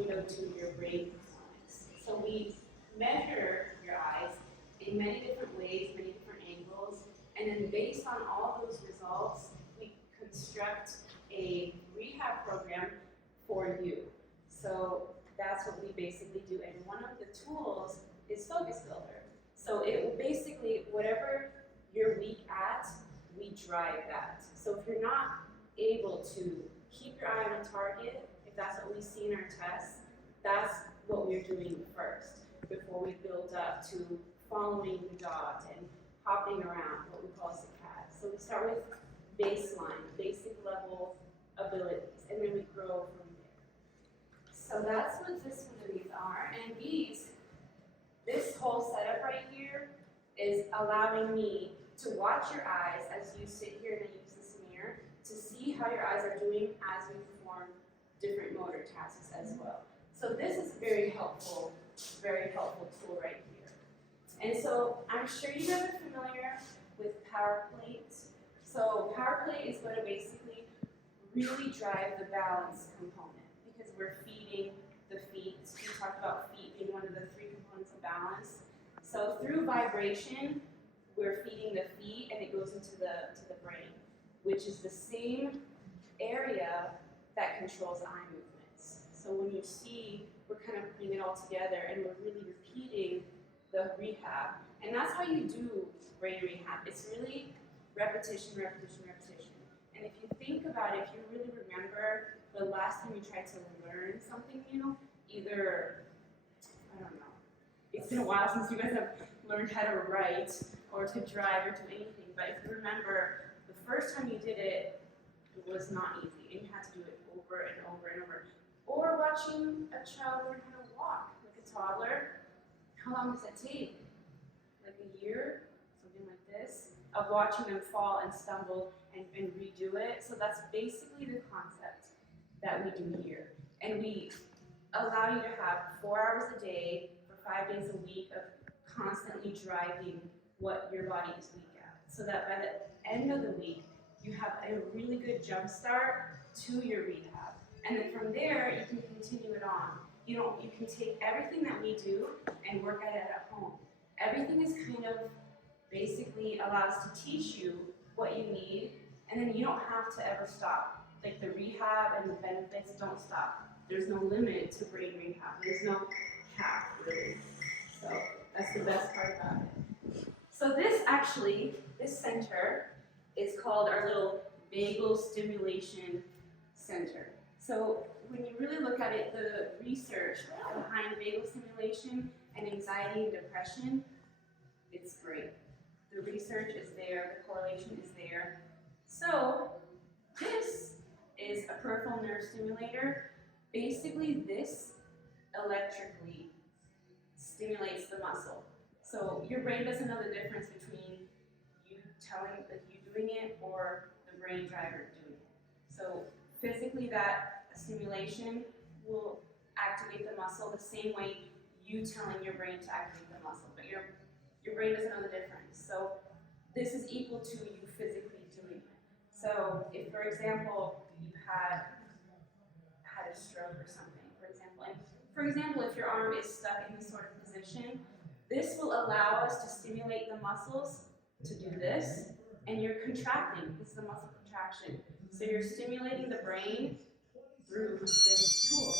window to your brain performance. So we measure your eyes in many different ways, many different angles, and then based on all those results, we construct a rehab program for you. So that's what we basically do, and one of the tools is Focus Builder. So it will basically, whatever you're weak at, we drive that. So if you're not able to keep your eye on a target, if that's what we see in our tests, that's what we're doing first before we build up to following the dot and hopping around, what we call saccades. So we start with baseline, basic level abilities, and then we grow from there. So that's what this one of these are, and this whole setup right here is allowing me to watch your eyes as you sit here and I use this mirror to see how your eyes are doing as we perform different motor tasks as well. So this is a very helpful tool right here. And so I'm sure you guys are familiar with power plates. So power plate is going to basically really drive the balance component because we're feeding the feet. We talked about feet being one of the three components of balance. So through vibration, we're feeding the feet and it goes into the brain, which is the same area that controls eye movements. So when you see, we're kind of putting it all together and we're really repeating the rehab. And that's how you do brain rehab. It's really repetition, repetition, repetition. And if you think about it, if you really remember the last time you tried to learn something new, either, I don't know, it's been a while since you guys have learned how to write or to drive or do anything, but if you remember, the first time you did it, it was not easy, and you had to do it over and over and over. Or watching a child learn how to walk, like a toddler, how long does that take? Like a year, something like this, of watching them fall and stumble and redo it. So that's basically the concept that we do here. And we allow you to have 4 hours a day for 5 days a week of constantly driving what your body is weak at. So that by the end of the week, you have a really good jump start to your rehab. And then from there, you can continue it on. You can take everything that we do and work at it at home. Everything is kind of basically allows to teach you what you need, and then you don't have to ever stop. Like the rehab and the benefits don't stop. There's no limit to brain rehab. There's no cap, really. So that's the best part about it. So this center is called our little vagal stimulation center. So when you really look at it, the research behind vagal stimulation and anxiety and depression, it's great. The research is there, the correlation is there. So this is a peripheral nerve stimulator. Basically, this electrically stimulates the muscle. So your brain doesn't know the difference between you doing it or the brain driver doing it. So physically, that stimulation will activate the muscle the same way you telling your brain to activate the muscle, but your brain doesn't know the difference. So this is equal to you physically doing it. So if, for example, you had a stroke or something, for example, if your arm is stuck in this sort of position, this will allow us to stimulate the muscles to do this, and you're contracting. This is a muscle contraction. So you're stimulating the brain through this tool.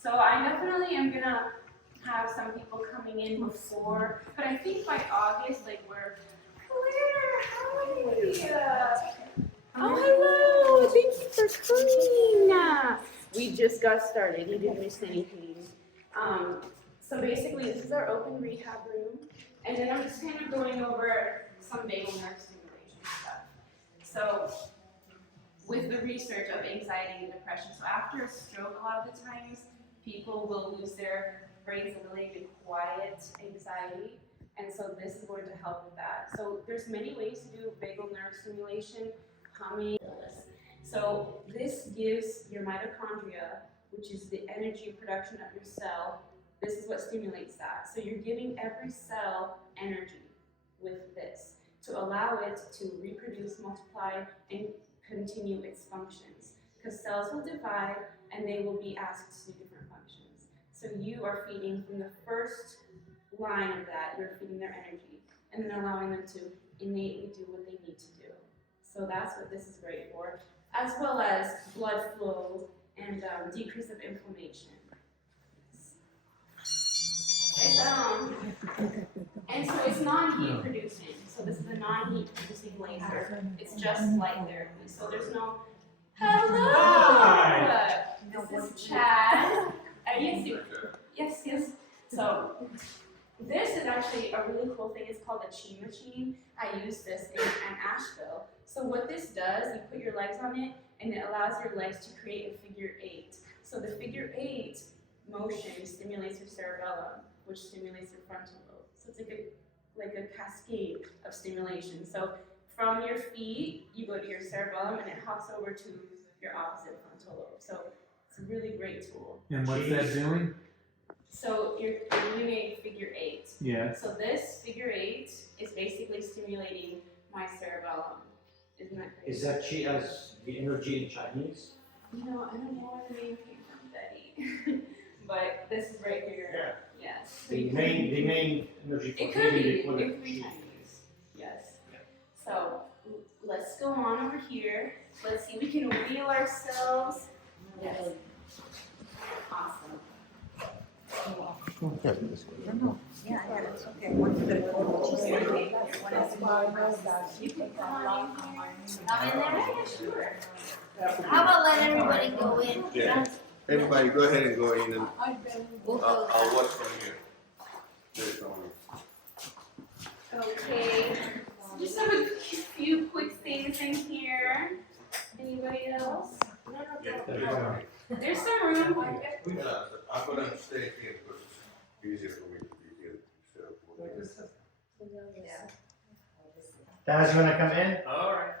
So I definitely am gonna have some people coming in before, but I think by August, like we're Claire, how are you? Oh, hello! Thank you for coming. We just got started. You didn't miss anything. So basically, this is our open rehab room, and then I'm just kind of going over some vagal nerve stimulation stuff. So with the research of anxiety and depression, so after a stroke, a lot of the times, people will lose their brain's ability to quiet anxiety, and so this is going to help with that. So there's many ways to do vagal nerve stimulation, humming. So this gives your mitochondria, which is the energy production of your cell, this is what stimulates that. So you're giving every cell energy with this to allow it to reproduce, multiply, and continue its functions. Because cells will divide and they will be asked to do different functions. So you are feeding from the first line of that, you're feeding their energy and then allowing them to innately do what they need to do. So that's what this is great for, as well as blood flow and decrease of inflammation. It's, and so it's non-heat producing. So this is a non-heat producing laser. It's just light therapy. So there's no, hello! Hi. This is Chad. Yes. So this is actually a really cool thing. It's called a Chi machine. I used this in Asheville. So what this does, you put your legs on it, and it allows your legs to create a figure 8. So the figure 8 motion stimulates your cerebellum, which stimulates your frontal lobe. So it's like a cascade of stimulation. So from your feet, you go to your cerebellum, and it hops over to your opposite frontal lobe. So it's a really great tool. And what's that doing? So you're doing a figure 8. Yeah. So this figure 8 is basically stimulating my cerebellum. Isn't that crazy? Is that she has the energy in Chinese? You know, I don't know where the name came from, Betty. But this is right here. Yeah. Yes. The main energy for It could be. healing, It call it could be chi. Chinese. Yes. Yeah. So let's go on over here. Let's see. We can wheel ourselves. Yes. Awesome. Yeah, it's okay. One's gonna go. Okay. You can come on in here. I'm in there. Yeah, sure. How about let everybody go in? Yeah. Everybody go ahead and go in and We'll go. I'll watch from here. There's no one. Okay. Just have a few quick things in here. Anybody else? There's some room. Yeah, I'm gonna stay here because it's easier for me to be here instead of moving. Taz, you wanna come in? Alright.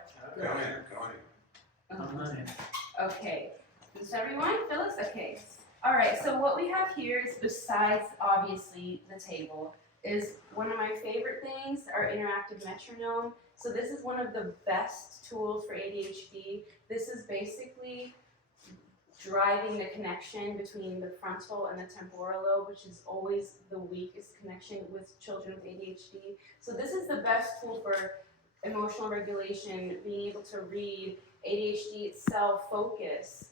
Come in. Okay. Is everyone? Phyllis? Okay. All right. So what we have here is, besides obviously the table, is one of my favorite things, our interactive metronome. So this is one of the best tools for ADHD. This is basically driving the connection between the frontal and the temporal lobe, which is always the weakest connection with children with ADHD. So this is the best tool for emotional regulation, being able to read ADHD itself, focus,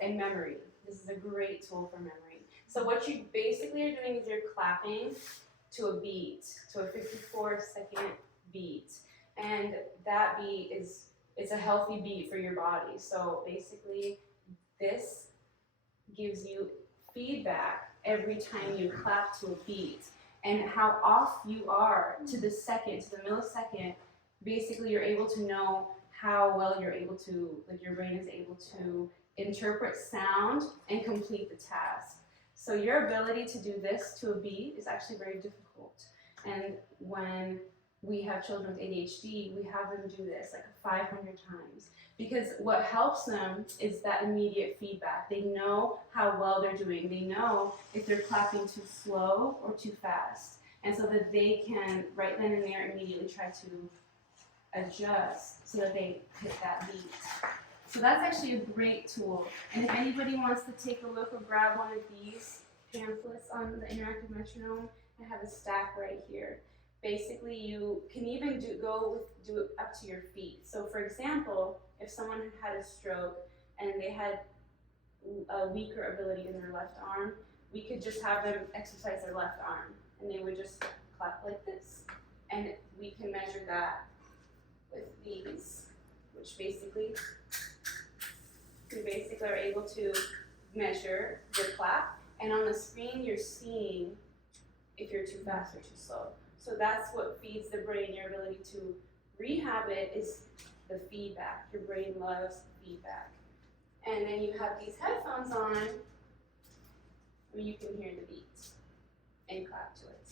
and memory. This is a great tool for memory. So what you basically are doing is you're clapping to a beat, to a 54-second beat. And that beat it's a healthy beat for your body. So basically, this gives you feedback every time you clap to a beat. And how off you are to the second, to the millisecond, basically you're able to know how well you're able to, like your brain is able to interpret sound and complete the task. So your ability to do this to a beat is actually very difficult. And when we have children with ADHD, we have them do this like 500 times. Because what helps them is that immediate feedback. They know how well they're doing. They know if they're clapping too slow or too fast. And so that they can, right then and there, immediately try to adjust so that they hit that beat. So that's actually a great tool. And if anybody wants to take a look or grab one of these pamphlets on the interactive metronome, I have a stack right here. Basically, you can even do it up to your feet. So for example, if someone had a stroke and they had a weaker ability in their left arm, we could just have them exercise their left arm, and they would just clap like this. And we can measure that with these, which basically, we basically are able to measure your clap, and on the screen you're seeing if you're too fast or too slow. So that's what feeds the brain. Your ability to rehab it is the feedback. Your brain loves feedback. And then you have these headphones on where you can hear the beat and clap to it.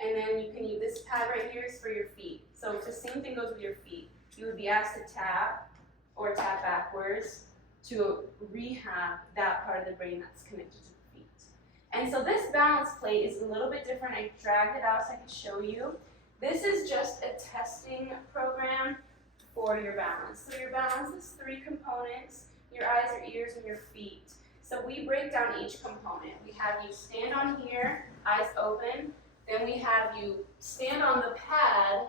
And then you can use this pad right here is for your feet. So the same thing goes with your feet. You would be asked to tap or tap backwards to rehab that part of the brain that's connected to the feet. And so this balance plate is a little bit different. I dragged it out so I could show you. This is just a testing program for for your balance. So your balance is 3 components: your eyes, your ears, and your feet. So we break down each component. We have you stand on here, eyes open. Then we have you stand on the pad,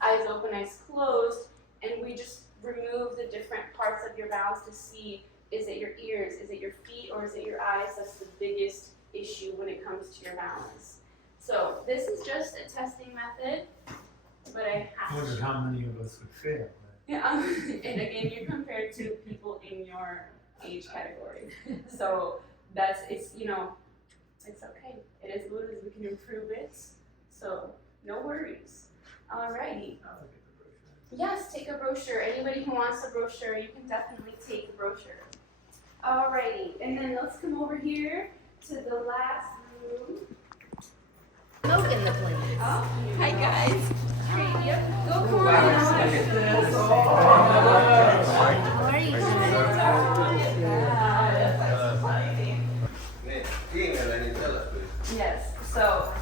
eyes open, eyes closed, and we just remove the different parts of your balance to see, is it your ears, is it your feet, or is it your eyes? That's the biggest issue when it comes to your balance. So this is just a testing method, but I I have wondered to. how many of us would fail. Yeah, and again, you're compared to people in your age category. So that's, it's okay. It is what it is, we can improve it. So no worries. Alrighty. I'll look at the brochure. Yes, take a brochure. Anybody who wants a brochure, you can definitely take a brochure. Alrighty, and then let's come over here to the last room. Smoke in the place. Oh, Hi, guys. Great, yep, go for Wow, it. look at this. How are you? Eleni, tell us please. Yes, so,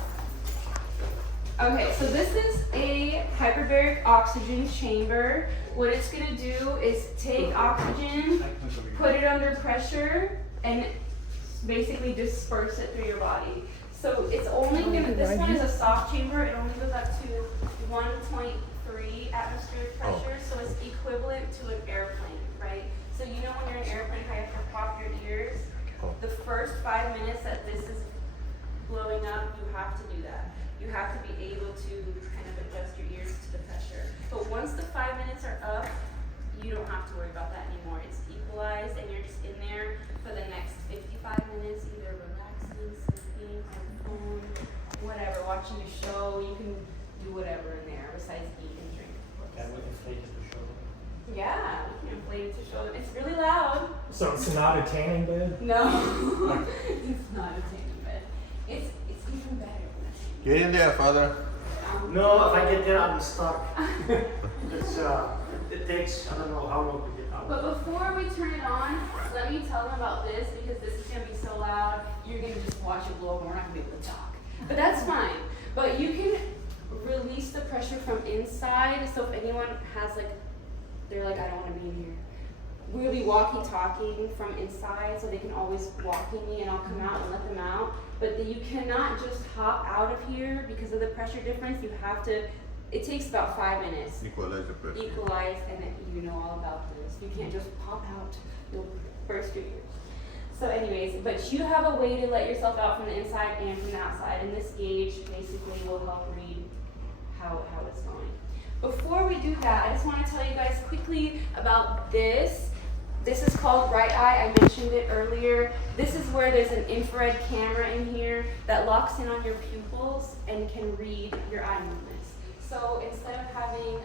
okay, so this is a hyperbaric oxygen chamber. What it's gonna do is take oxygen, put it under pressure, and basically disperse it through your body. So it's only gonna, this one is a soft chamber, it only goes up to 1.3 atmospheric pressure, so it's equivalent to an airplane, right? So you know when you're in an airplane, how you have to pop your ears? The first 5 minutes that this is blowing up, you have to do that. You have to be able to kind of adjust your ears to the pressure. But once the 5 minutes are up, you don't have to worry about that anymore. It's equalized and you're just in there for the next 55 minutes, either relaxing, sleeping, on the phone, whatever, watching a show. You can do whatever in there besides eat and drink. Can we inflate it to show? Yeah, we can inflate it to show. It's really loud. So it's not a tanning bed? No, it's not a tanning bed. It's even better than a tanning Get in there, father. bed. No, if I get there, I'm stuck. It's, it takes, I don't know how long to get out. But before we turn it on, let me tell them about this because this is gonna be so loud. You're gonna just watch it blow and we're not gonna be able to talk. But that's fine. But you can release the pressure from inside. So if anyone has they're like, I don't want to be in here. We'll be walkie-talking from inside, so they can always walk in me, and I'll come out and let them out. But you cannot just hop out of here because of the pressure difference. You have to. It takes about 5 minutes. Equalize the pressure. Equalize, and then you know all about this. You can't just pop out. You'll burst your ears. So anyways, but you have a way to let yourself out from the inside and from the outside, and this gauge basically will help read how it's going. Before we do that, I just want to tell you guys quickly about this. This is called right eye. I mentioned it earlier. This is where there's an infrared camera in here that locks in on your pupils and can read your eye movements. So instead of having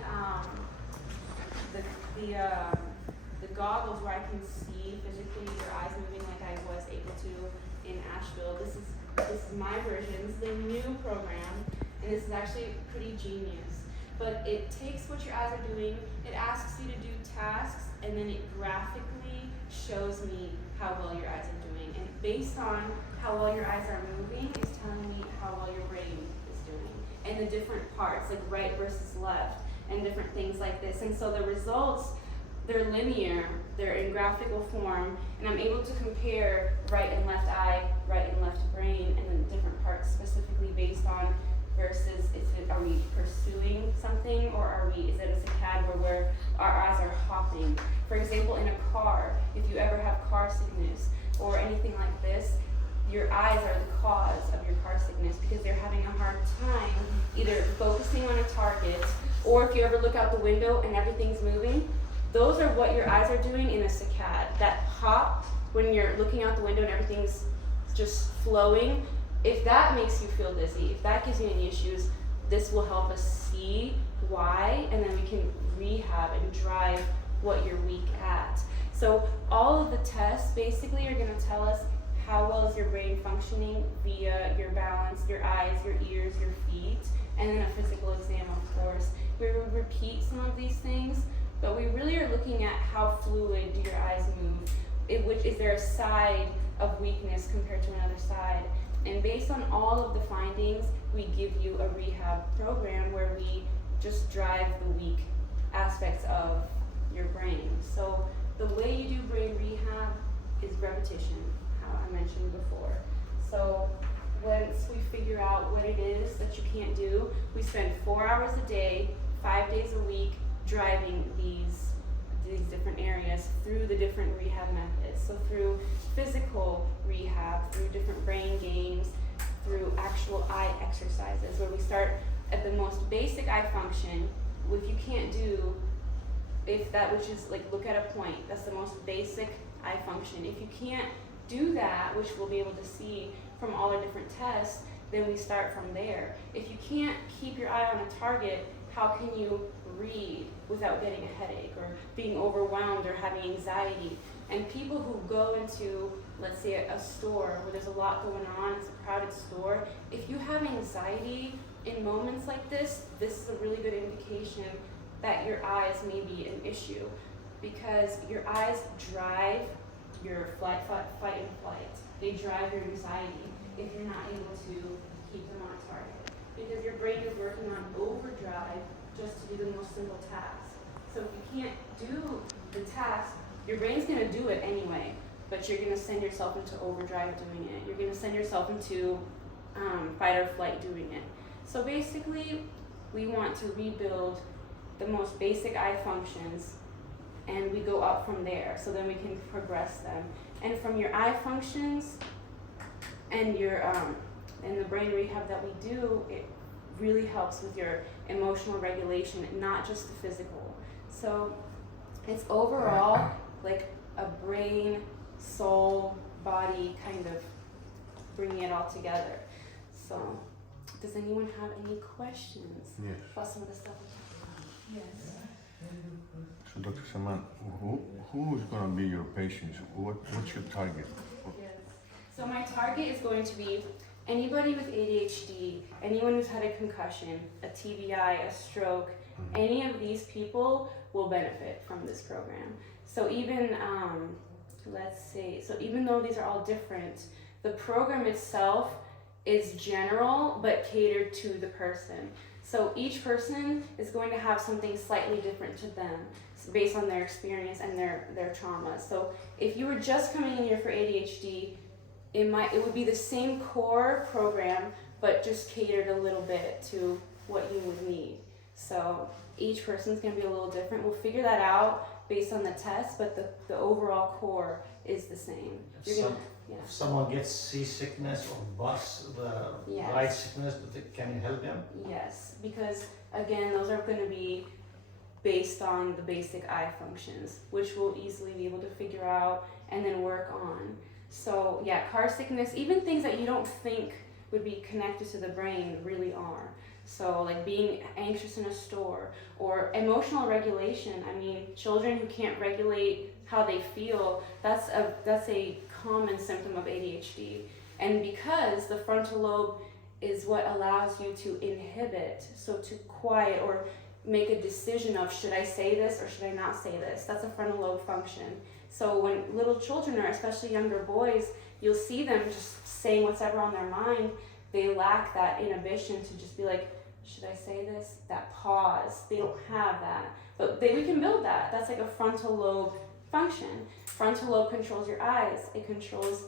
the goggles where I can see physically your eyes moving like I was able to in Asheville, this is my version. This is a new program, and this is actually pretty genius. But it takes what your eyes are doing, it asks you to do tasks, and then it graphically shows me how well your eyes are doing. And based on how well your eyes are moving, it's telling me how well your brain is doing. And the different parts, like right versus left, and different things like this. And so the results, they're linear, they're in graphical form, and I'm able to compare right and left eye, right and left brain, and then different parts specifically based on versus are we pursuing something, or is it a saccade where our eyes are hopping? For example, in a car, if you ever have car sickness or anything like this, your eyes are the cause of your car sickness because they're having a hard time either focusing on a target, or if you ever look out the window and everything's moving, those are what your eyes are doing in a saccade. That hop when you're looking out the window and everything's just flowing. If that makes you feel dizzy, if that gives you any issues, this will help us see why, and then we can rehab and drive what you're weak at. So all of the tests basically are going to tell us how well is your brain functioning via your balance, your eyes, your ears, your feet, and then a physical exam, of course. We will repeat some of these things, but we really are looking at how fluid do your eyes move. Which is there a side of weakness compared to another side? And based on all of the findings, we give you a rehab program where we just drive the weak aspect aspects of your brain. So the way you do brain rehab is repetition, how I mentioned before. So once we figure out what it is that you can't do, we spend 4 hours a day, 5 days a week, driving these different areas through the different rehab methods. So through physical rehab, through different brain games, through actual eye exercises, where we start at the most basic eye function. If you can't do, if that, which is like look at a point, that's the most basic eye function. If you can't do that, which we'll be able to see from all our different tests, then we start from there. If you can't keep your eye on a target, how can you read without getting a headache or being overwhelmed or having anxiety? And people who go into, let's say, a store where there's a lot going on, it's a crowded store, if you have anxiety in moments like this is a really good indication that your eyes may be an issue, because your eyes drive your fight and flight. They drive your anxiety if you're not able to keep them on target. Because your brain is working on overdrive just to do the most simple task. So if you can't do the task, your brain's gonna do it anyway, but you're gonna send yourself into overdrive doing it. You're gonna send yourself into fight or flight doing it. So basically, we want to rebuild the most basic eye functions, and we go up from there, so then we can progress them. And from your eye functions and your and the brain rehab that we do, it really helps with your emotional regulation, not just the physical. So it's overall like a brain, soul, body kind of bringing it all together. So does anyone have any questions Yes. about some of the stuff we talked about? Yes. So Dr. Samaan, who is going to be your patients? What's your target? Yes. So my target is going to be anybody with ADHD, anyone who's had a concussion, a TBI, a stroke, any of these people will benefit from this program. So even, even though these are all different, the program itself is general but catered to the person. So each person is going to have something slightly different to them based on their experience and their trauma. So if you were just coming in here for ADHD, it would be the same core program, but just catered a little bit to what you would need. So each person's gonna be a little different. We'll figure that out based on the test, but the overall core is the same. If someone gets seasickness or Yes. light sickness, can you help them? Yes, because again, those are gonna be based on the basic eye functions, which we'll easily be able to figure out and then work on. So yeah, car sickness, even things that you don't think would be connected to the brain really are. So like being anxious in a store or emotional regulation. I mean, children who can't regulate how they feel, that's a common symptom of ADHD. And because the frontal lobe is what allows you to inhibit, so to quiet or make a decision of should I say this or should I not say this, that's a frontal lobe function. So when little children, or especially younger boys, you'll see them just saying whatever on their mind. They lack that inhibition to just be like, should I say this? That pause. They don't have that. But we can build that. That's like a frontal lobe function. Frontal lobe controls your eyes. It controls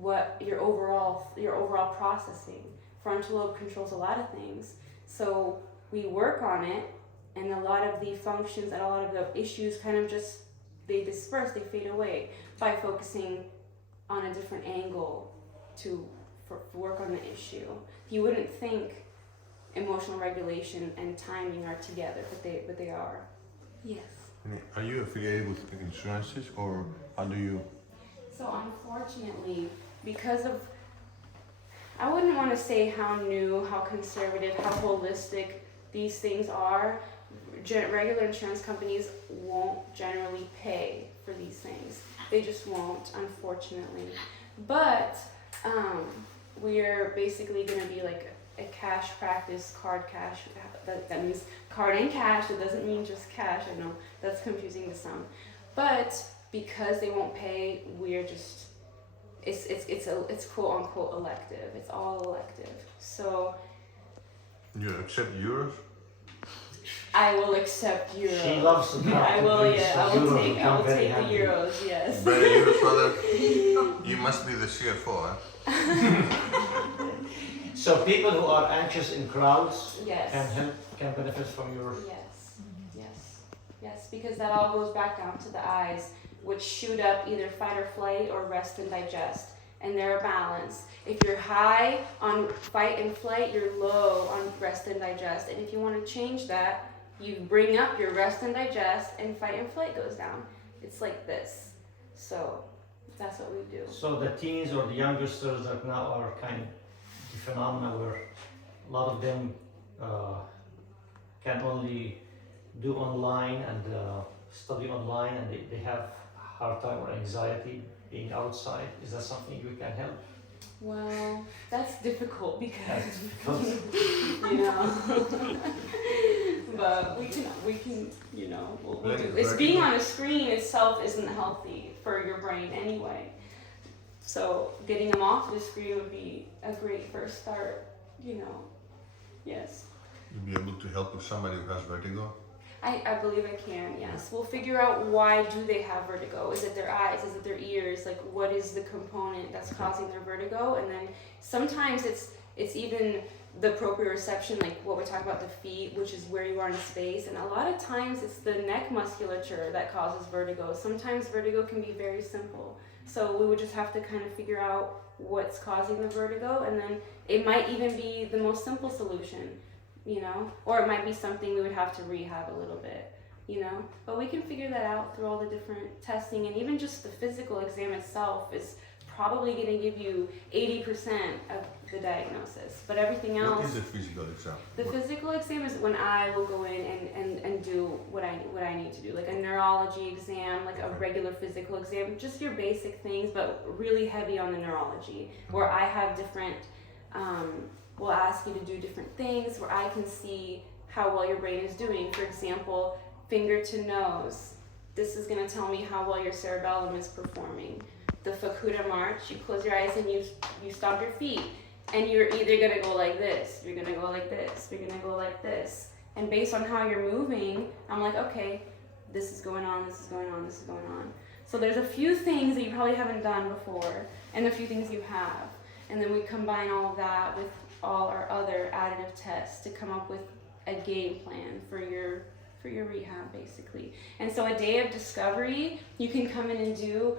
what your overall processing. Frontal lobe controls a lot of things. So we work on it, and a lot of the functions and a lot of the issues kind of just, they disperse, they fade away by focusing on a different angle to work on the issue. You wouldn't think emotional regulation and timing are together, but they are. Yes. Are you affiliated with insurances, or how do you? So unfortunately, because of, I wouldn't want to say how new, how conservative, how holistic these things are. Regular insurance companies won't generally pay for these things. They just won't, unfortunately. But we're basically going to be like a cash practice, card cash. That means card and cash. It doesn't mean just cash. I know that's confusing to some. But because they won't pay, we're just, it's quote unquote elective. It's all elective. So You accept euros? I will accept euros. She loves to talk I to will, Greece, yeah, so I will euros take become very the handy. euros, yes. Better you, brother. You must be the CFO, huh? So people who are anxious in crowds Yes. can benefit from your. Yes, because that all goes back down to the eyes, which shoot up either fight or flight or rest and digest, and they're a balance. If you're high on fight and flight, you're low on rest and digest, and if you want to change that, you bring up your rest and digest, and fight and flight goes down. It's like this. So that's what we do. So the teens or the youngsters that now are kind of the phenomena where a lot of them can only do online and study online, and they have hard time or anxiety being outside. Is that something you can help? Well, that's difficult because That's you know. But we can, you know, we'll do. It's being on a screen itself isn't healthy for your brain anyway. So getting them off the screen would be a great first start, you know. Yes. You'll be able to help with somebody who has vertigo? I believe I can, yes. We'll figure out why do they have vertigo. Is it their eyes? Is it their ears? Like what is the component that's causing their vertigo? And then sometimes it's even the proprioception, like what we talk about the feet, which is where you are in space. And a lot of times it's the neck musculature that causes vertigo. Sometimes vertigo can be very simple. So we would just have to kind of figure out what's causing the vertigo, and then it might even be the most simple solution, you know, or it might be something we would have to rehab a little bit, you know, but we can figure that out through all the different testing, and even just the physical exam itself is probably going to give you 80% of the diagnosis, but everything else. What is the physical exam? The physical exam is when I will go in and do what I need to do, like a neurology exam, like a regular physical exam, just your basic things, but really heavy on the neurology, where I have different, we'll ask you to do different things, where I can see how well your brain is doing. For example, finger to nose. This is going to tell me how well your cerebellum is performing. The Fukuda march, you close your eyes and you stomp your feet. And you're either gonna go like this, you're gonna go like this, you're gonna go like this. And based on how you're moving, I'm like, okay, this is going on, this is going on, this is going on. So there's a few things that you probably haven't done before, and a few things you have. And then we combine all of that with all our other additive tests to come up with a game plan for your rehab, basically. And so a day of discovery, you can come in and do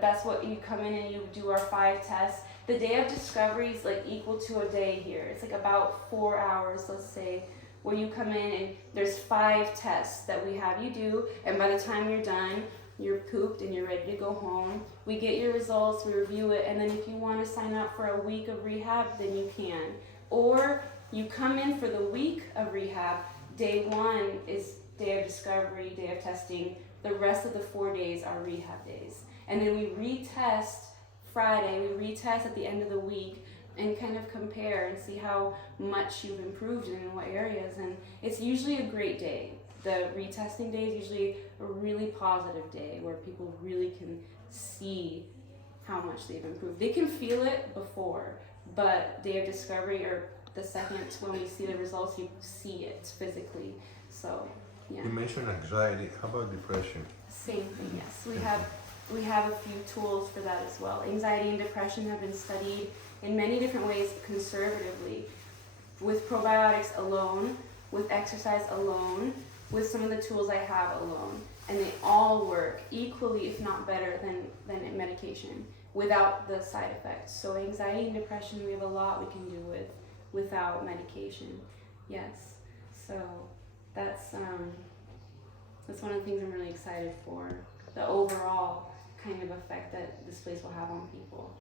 that's what you come in and you do our 5 tests. The day of discovery is like equal to a day here. It's like about 4 hours, let's say, where you come in and there's 5 tests that we have you do, and by the time you're done, you're pooped and you're ready to go home. We get your results, we review it, and then if you want to sign up for a week of rehab, then you can. Or you come in for the week of rehab. Day 1 is day of discovery, day of testing. The rest of the 4 days are rehab days. And then we retest Friday, we retest at the end of the week and kind of compare and see how much you've improved and in what areas. And it's usually a great day. The retesting day is usually a really positive day where people really can see how much they've improved. They can feel it before, but day of discovery, or the second when we see the results, you see it physically. So, yeah. You mentioned anxiety. How about depression? Same thing, yes. We have a few tools for that as well. Anxiety and depression have been studied in many different ways conservatively, with probiotics alone, with exercise alone, with some of the tools I have alone. And they all work equally, if not better, than medication without the side effects. So anxiety and depression, we have a lot we can do without medication. Yes. So that's one of the things I'm really excited for, the overall kind of effect that this place will have on people.